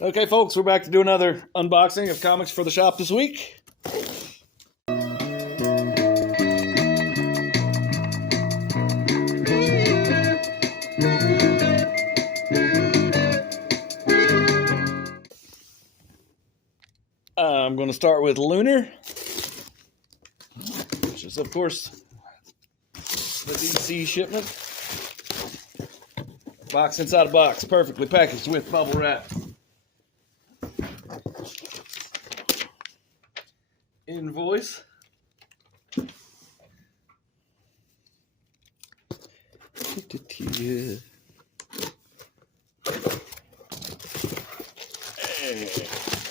Okay, folks, we're back to do another unboxing of comics for the shop this week. I'm going to start with Lunar, which is, of course, the DC shipment. Box inside a box, perfectly packaged with bubble wrap. Invoice.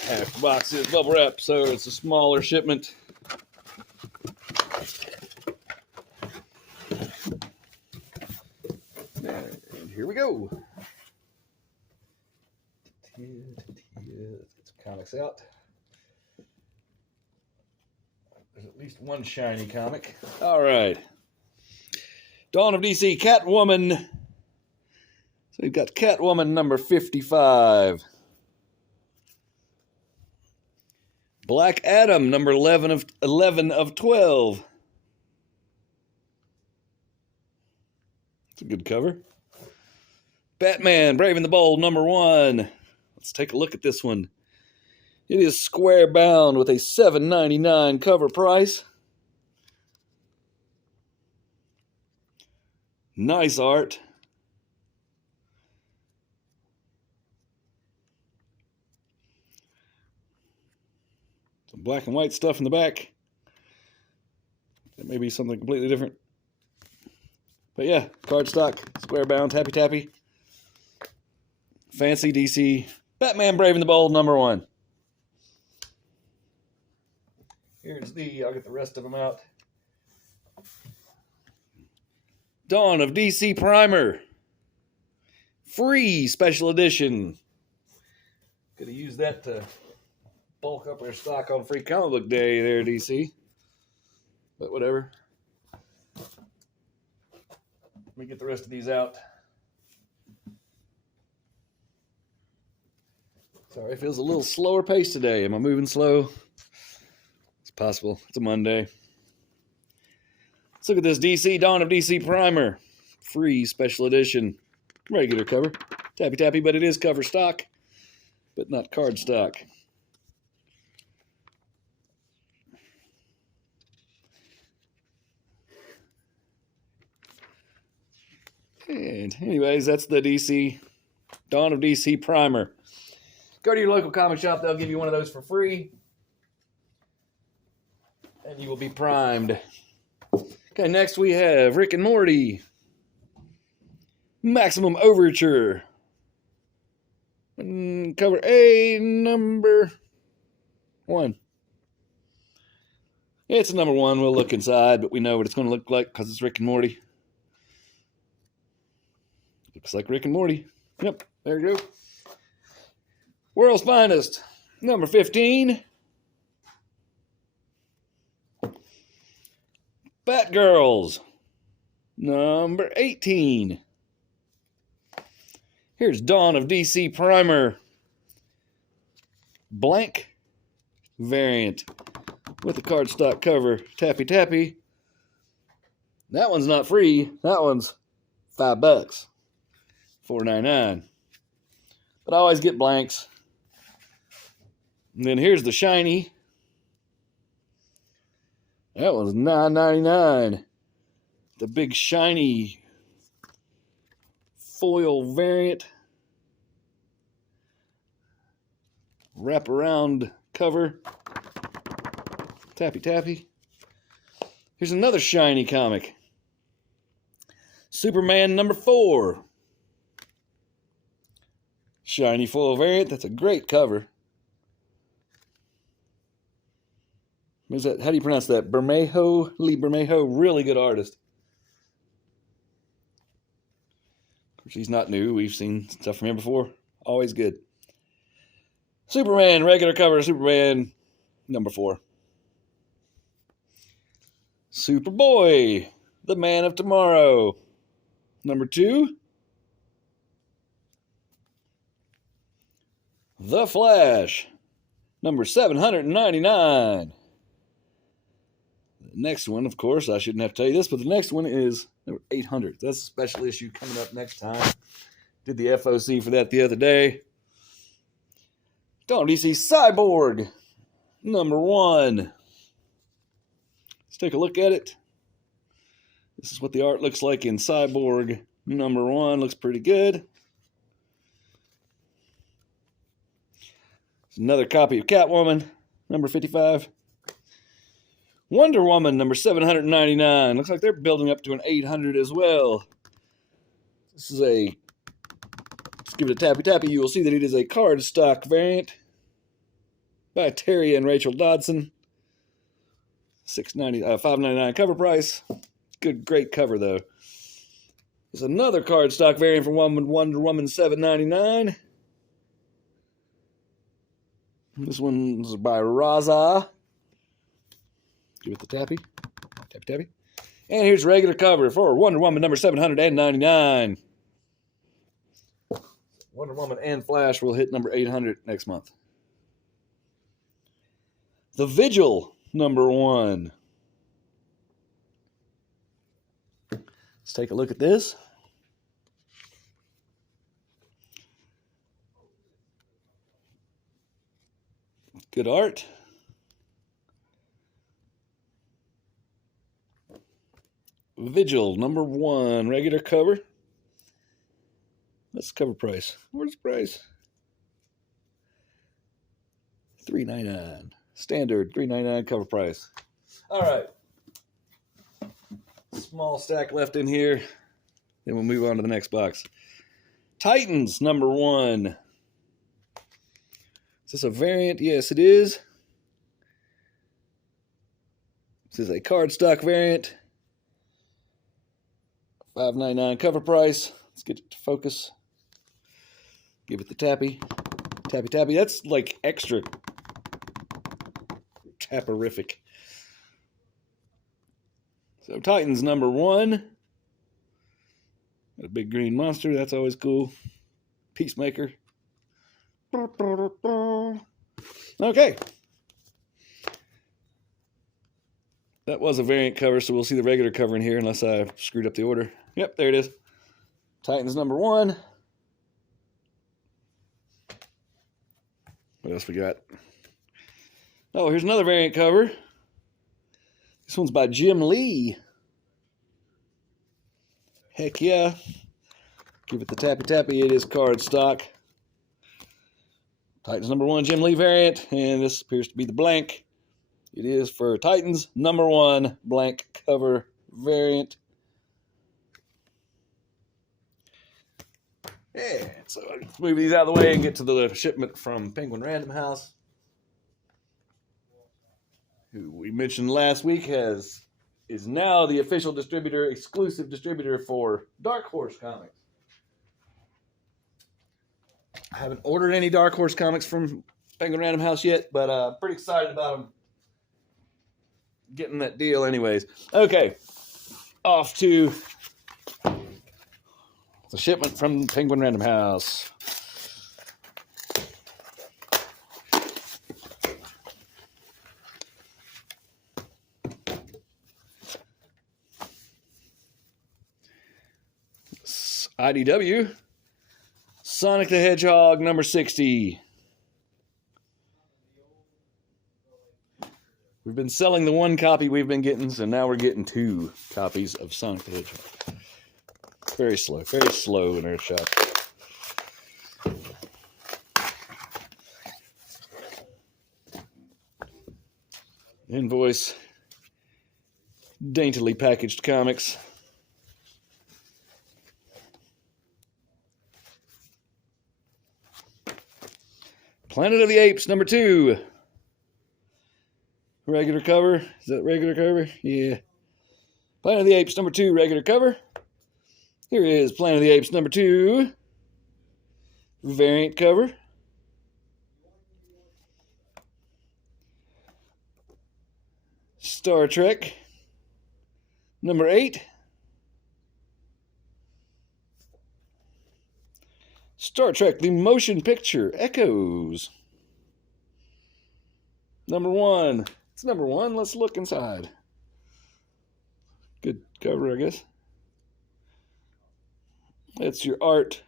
Half the box is bubble wrap, so it's a smaller shipment. And here we go. Let's get some comics out. There's at least one shiny comic. All right. Dawn of DC, Catwoman. So we've got Catwoman number 55. Black Adam number 11 of 12. It's a good cover. Batman, Brave and the Bold number 1. Let's take a look at this one. It is square bound with a $7.99 cover price. Nice art. Some black and white stuff in the back. That may be something completely different. But yeah, cardstock, square bound, tappy tappy. Fancy DC. Batman, Brave and the Bold number 1. Here's I'll get the rest of them out. Dawn of DC Primer. Free special edition. Could have used that to bulk up their stock on Free Comic Book Day there, DC. But whatever. Let me get the rest of these out. Sorry, it feels a little slower pace today. Am I moving slow? It's possible. It's a Monday. Let's look at this DC Dawn of DC Primer. Free special edition. Regular cover. Tappy tappy, but it is cover stock, but not card stock. And anyways, that's the DC Dawn of DC Primer. Go to your local comic shop. They'll give you one of those for free. And you will be primed. Okay, next we have Rick and Morty. Maximum Overture. Cover A, number 1. It's a number 1. We'll look inside, but we know what it's going to look like because it's Rick and Morty. Looks like Rick and Morty. Yep, there you go. World's Finest, number 15. Batgirls, number 18. Here's Dawn of DC Primer. Blank variant with the cardstock cover. Tappy tappy. That one's not free. That one's $5. $4.99. But I always get blanks. And then here's the shiny. That was $9.99. The big shiny foil variant. Wraparound cover. Tappy tappy. Here's another shiny comic. Superman number 4. Shiny foil variant. That's a great cover. What is that? How do you pronounce that? Bermejo? Lee Bermejo. Really good artist. Of course, he's not new. We've seen stuff from him before. Always good. Superman, regular cover. Superman, number 4. Superboy, the Man of Tomorrow, number 2. The Flash, number 799. The next one, of course, I shouldn't have to tell you this, but the next one is number 800. That's a special issue coming up next time. Did the FOC for that the other day. Dawn of DC Cyborg, number 1. Let's take a look at it. This is what the art looks like in Cyborg number 1. Looks pretty good. Another copy of Catwoman, number 55. Wonder Woman, number 799. Looks like they're building up to an 800 as well. This is a, let's give it a tappy-tappy. You will see that it is a cardstock variant by Terry and Rachel Dodson. $5.99 cover price. Good, great cover though. There's another cardstock variant for Wonder Woman, $7.99. This one's by Raza. Give it the tappy. Tappy, tappy. And here's regular cover for Wonder Woman number 799. Wonder Woman and Flash will hit number 800 next month. The Vigil number 1. Let's take a look at this. Good art. Vigil, number 1, regular cover. What's the cover price? Where's the price? $3.99. Standard $3.99 cover price. All right. Small stack left in here. Then we'll move on to the next box. Titans, number 1. Is this a variant? Yes, it is. This is a cardstock variant. $5.99 cover price. Let's get it to focus. Give it the tappy. Tappy, tappy. That's like extra tapperific. So Titans number 1. Got a big green monster. That's always cool. Peacemaker. Okay. That was a variant cover, so we'll see the regular cover in here unless I screwed up the order. Yep, there it is. Titans number 1. What else we got? Oh, here's another variant cover. This one's by Jim Lee. Heck yeah. Give it the tappy tappy. It is cardstock. Titans number 1 Jim Lee variant. And this appears to be the blank. It is for Titans number 1 blank cover variant. Yeah, so let's move these out of the way and get to the shipment from Penguin Random House, who we mentioned last week is now the official distributor, exclusive distributor for Dark Horse Comics. I haven't ordered any Dark Horse Comics from Penguin Random House yet, but pretty excited about them getting that deal anyways. Okay, off to the shipment from Penguin Random House. IDW, Sonic the Hedgehog number 60. We've been selling the 1 copy we've been getting, so now we're getting 2 copies of Sonic the Hedgehog. Very slow in our shop. Invoice, daintily packaged comics. Planet of the Apes, number 2. Regular cover. Is that regular cover? Yeah. Planet of the Apes, number 2, regular cover. Here is Planet of the Apes, number 2. Variant cover. Star Trek, number 8. Star Trek, the motion picture, Echoes. Number 1. It's number 1. Let's look inside. Good cover, I guess. That's your art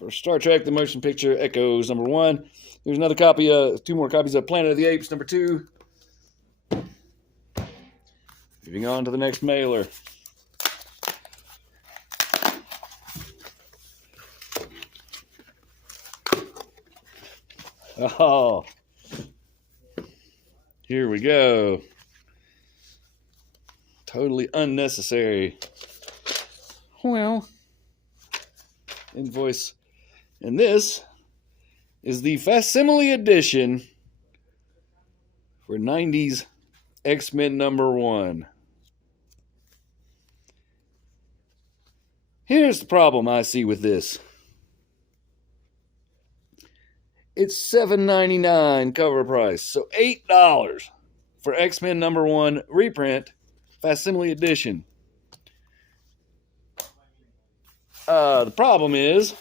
for Star Trek, the motion picture, Echoes, number 1. There's another copy, 2 more copies of Planet of the Apes, number 2. Moving on to the next mailer. Oh, here we go. Totally unnecessary. Well, invoice. And this is the facsimile edition for 90s X-Men number 1. Here's the problem I see with this. It's $7.99 cover price, so $8 for X-Men number 1 reprint, facsimile edition. The problem is,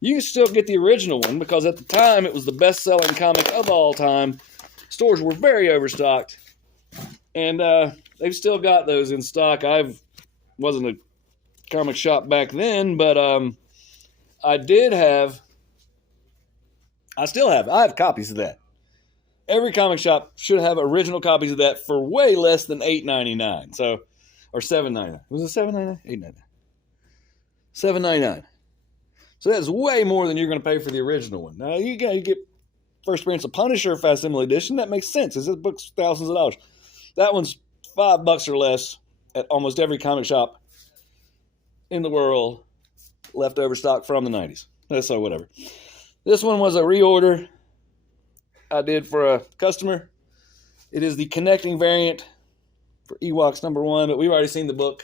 you can still get the original one because at the time it was the best-selling comic of all time. Stores were very overstocked, and they've still got those in stock. I wasn't a comic shop back then, but I have copies of that. Every comic shop should have original copies of that for way less than $8.99. So, or $7.99. Was it $7.99? $8.99. $7.99. So that's way more than you're going to pay for the original one. Now you get First Appearance of Punisher facsimile edition. That makes sense. This book's thousands of dollars. That one's $5 or less at almost every comic shop in the world, leftover stock from the 90s. So whatever. This one was a reorder I did for a customer. It is the connecting variant for Ewoks number 1, but we've already seen the book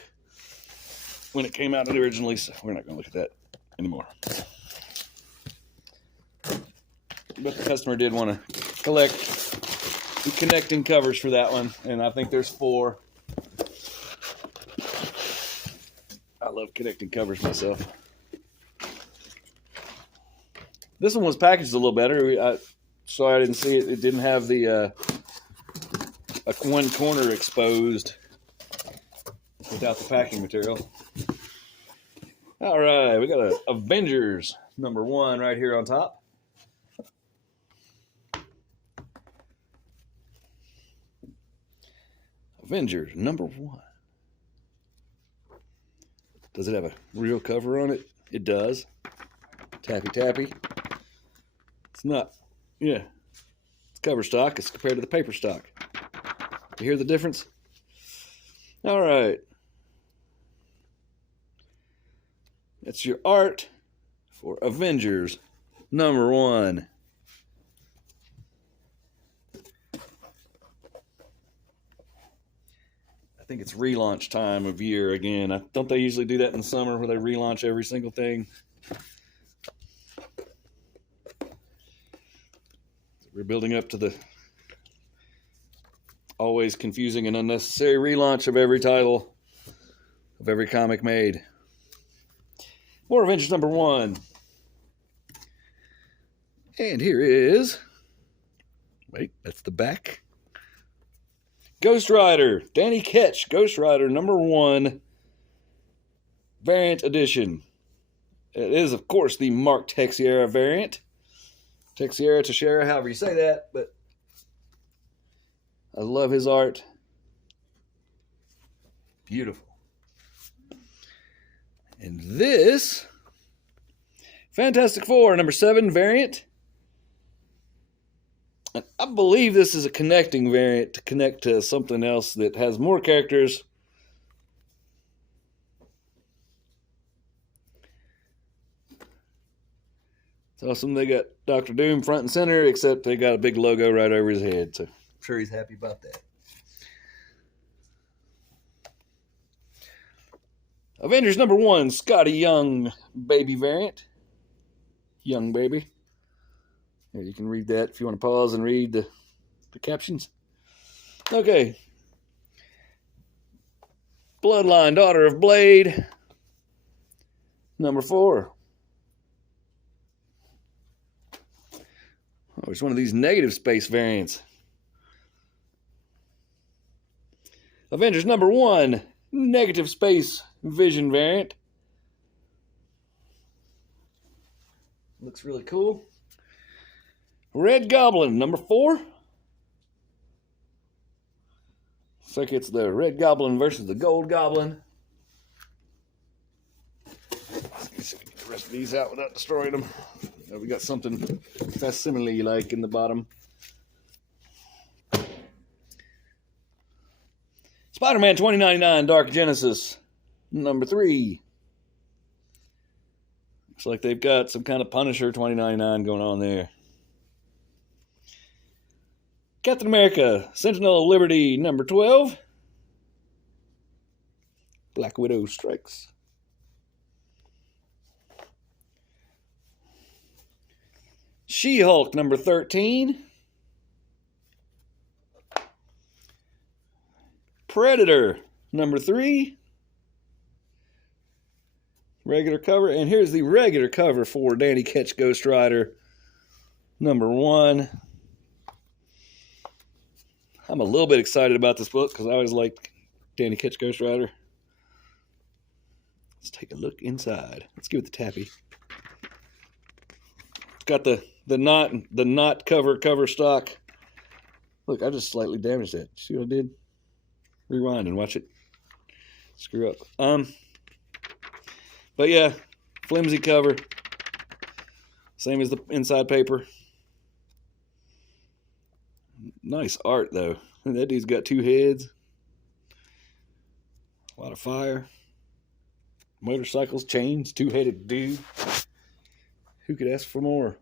when it came out originally, so we're not going to look at that anymore. But the customer did want to collect the connecting covers for that one, and I think there's 4. I love connecting covers myself. This one was packaged a little better. Sorry I didn't see it. It didn't have the one corner exposed without the packing material. All right, we got a Avengers number 1 right here on top. Avengers number 1. Does it have a real cover on it? It does. Tappy tappy. It's not, yeah. It's cover stock. It's compared to the paper stock. You hear the difference? All right. That's your art for Avengers number 1. I think it's relaunch time of year again. Don't they usually do that in the summer where they relaunch every single thing? We're building up to the always confusing and unnecessary relaunch of every title of every comic made. More Avengers number 1. And here is, wait, that's the back. Ghost Rider, Danny Ketch, Ghost Rider number 1, variant edition. It is, of course, the Mark Texiera variant. Texiera, Teixeira, however you say that, but I love his art. Beautiful. And this, Fantastic Four, number 7 variant. And I believe this is a connecting variant to connect to something else that has more characters. It's awesome. They got Dr. Doom front and center, except they got a big logo right over his head. So I'm sure he's happy about that. Avengers number 1, Scotty Young baby variant. Young baby. Here, you can read that if you want to pause and read the captions. Okay. Bloodline, daughter of Blade. number 4. Oh, it's one of these negative space variants. Avengers number 1, negative space vision variant. Looks really cool. Red Goblin number 4. Looks like it's the Red Goblin versus the Gold Goblin. Let's get the rest of these out without destroying them. We got something facsimile like in the bottom. Spider-Man 2099 Dark Genesis number 3. Looks like they've got some kind of Punisher 2099 going on there. Captain America Sentinel of Liberty number 12. Black Widow Strikes. She-Hulk number 13. Predator number 3. Regular cover. And here's the regular cover for Danny Ketch Ghost Rider number 1. I'm a little bit excited about this book because I always liked Danny Ketch Ghost Rider. Let's take a look inside. Let's give it the tappy. It's got the knot cover stock. Look, I just slightly damaged that. See what I did? Rewind and watch it screw up. But yeah, flimsy cover. Same as the inside paper. Nice art though. That dude's got 2 heads. A lot of fire. Motorcycles, chains, 2-headed dude. Who could ask for more?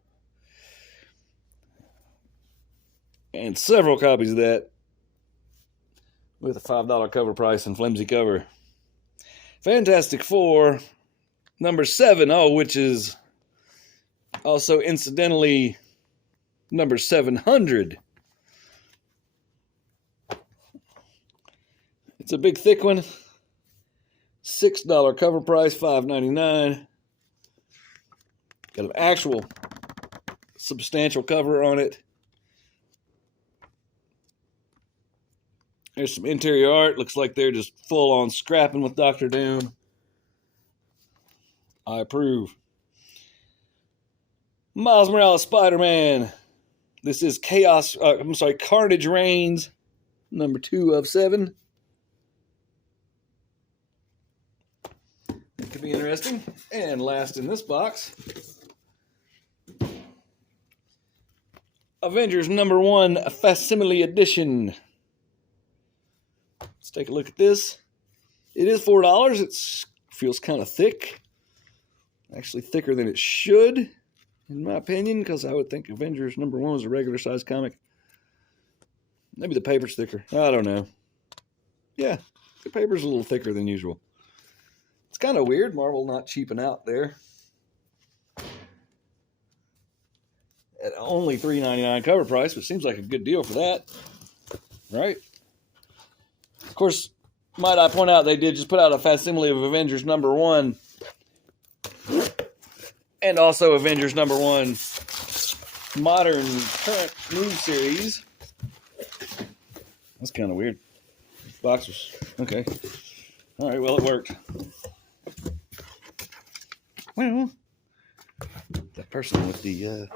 And several copies of that with a $5 cover price and flimsy cover. Fantastic Four number 7, which is also incidentally number 700. It's a big thick one. $6 cover price, $5.99. Got an actual substantial cover on it. There's some interior art. Looks like they're just full on scrapping with Dr. Doom. I approve. Miles Morales Spider-Man. This is Carnage Reigns, number 2 of 7. That could be interesting. And last in this box, Avengers number 1 facsimile edition. Let's take a look at this. It is $4. It feels kind of thick. Actually thicker than it should, in my opinion, because I would think Avengers number 1 was a regular size comic. Maybe the paper's thicker. I don't know. Yeah, the paper's a little thicker than usual. It's kind of weird, Marvel not cheaping out there. At only $3.99 cover price, which seems like a good deal for that. Right? Of course, might I point out, they did just put out a facsimile of Avengers number 1. And also Avengers number 1 modern current new series. That's kind of weird. Box was okay. All right, well, it worked. Well, that person with the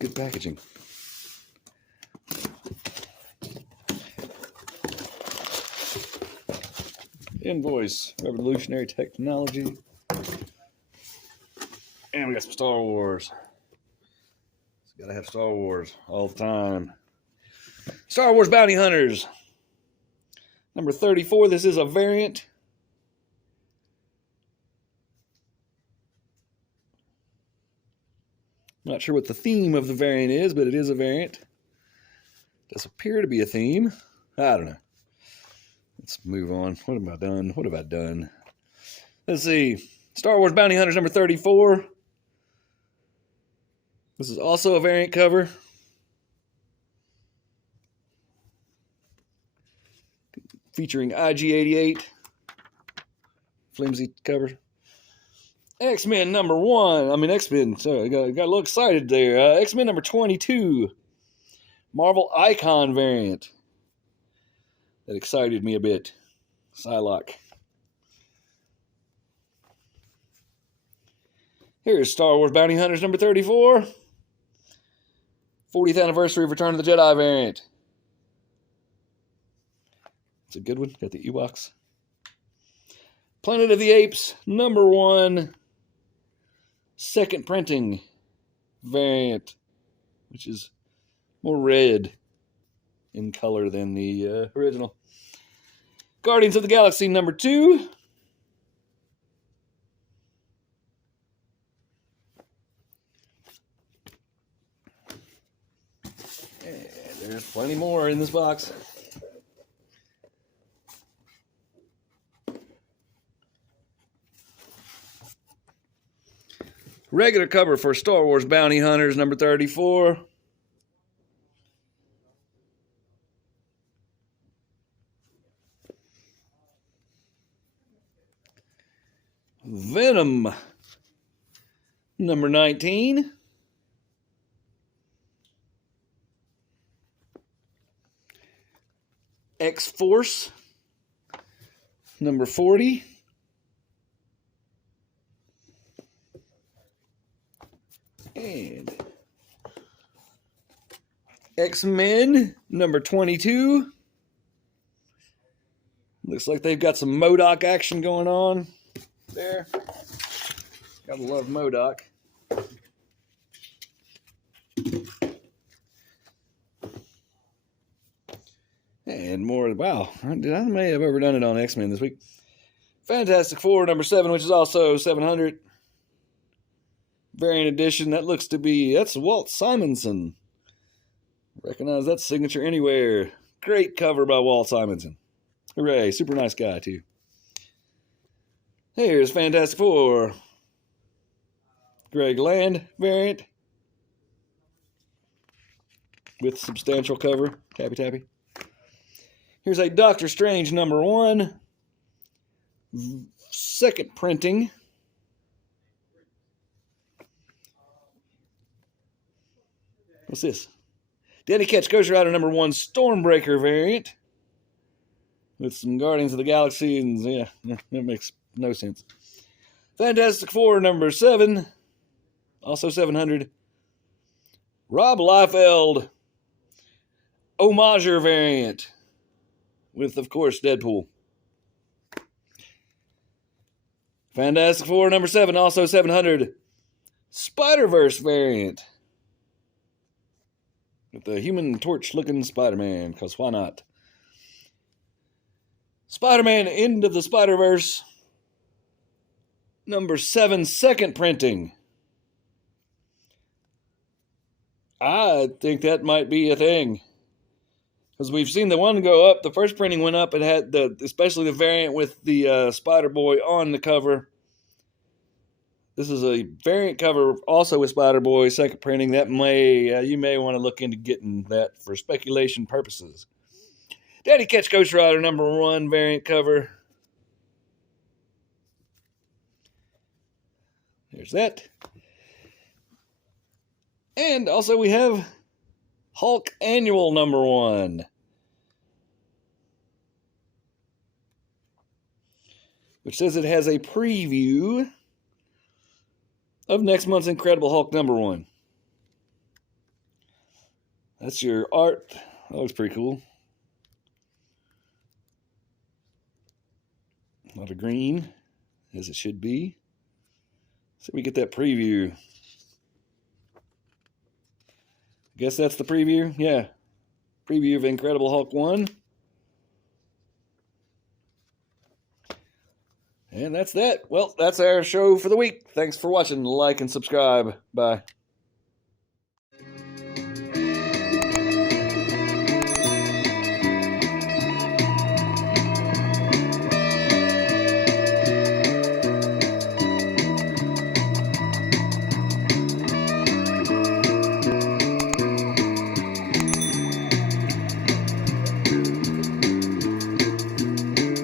good packaging. Invoice, revolutionary technology. And we got some Star Wars. Gotta have Star Wars all the time. Star Wars Bounty Hunters. Number 34. This is a variant. Not sure what the theme of the variant is, but it is a variant. Does appear to be a theme. I don't know. Let's move on. What have I done? What have I done? Let's see. Star Wars Bounty Hunters number 34. This is also a variant cover. Featuring IG-88. flimsy cover. X-Men number 1. I mean, X-Men. Sorry, I got a little excited there. X-Men number 22. Marvel Icon variant. That excited me a bit. Psylocke. Here's Star Wars Bounty Hunters number 34. 40th anniversary of Return of the Jedi variant. It's a good one. Got the Ewoks. Planet of the Apes number 1. Second printing variant, which is more red in color than the original. Guardians of the Galaxy number 2. And there's plenty more in this box. Regular cover for Star Wars Bounty Hunters number 34. Venom number 19. X-Force number 40. And X-Men number 22. Looks like they've got some MODOK action going on there. Gotta love MODOK. And more. Wow, I may have overdone it on X-Men this week. Fantastic Four number 7, which is also 700. Variant edition. That looks to be, that's Walt Simonson. Recognize that signature anywhere. Great cover by Walt Simonson. Hooray. Super nice guy, too. Here's Fantastic Four. Greg Land variant. With substantial cover. Tappy tappy. Here's a Doctor Strange number 1. Second printing. What's this? Danny Ketch Ghost Rider number 1 Stormbreaker variant. With some Guardians of the Galaxy, and yeah, that makes no sense. Fantastic Four number 7. Also 700. Rob Liefeld Homager variant. With, of course, Deadpool. Fantastic Four number 7, also 700. Spider-Verse variant. With the Human Torch-looking Spider-Man, because why not? Spider-Man End of the Spider-Verse. Number 7, second printing. I think that might be a thing. Because we've seen the one go up. The first printing went up. It had especially the variant with the Spider-Boy on the cover. This is a variant cover also with Spider-Boy, second printing. That you may want to look into getting that for speculation purposes. Danny Ketch Ghost Rider number 1 variant cover. There's that. And also we have Hulk Annual number 1. Which says it has a preview of next month's Incredible Hulk number 1. That's your art. That looks pretty cool. A lot of green, as it should be. So we get that preview. Guess that's the preview? Yeah. Preview of Incredible Hulk 1. And that's that. Well, that's our show for the week. Thanks for watching. Like and subscribe. Bye.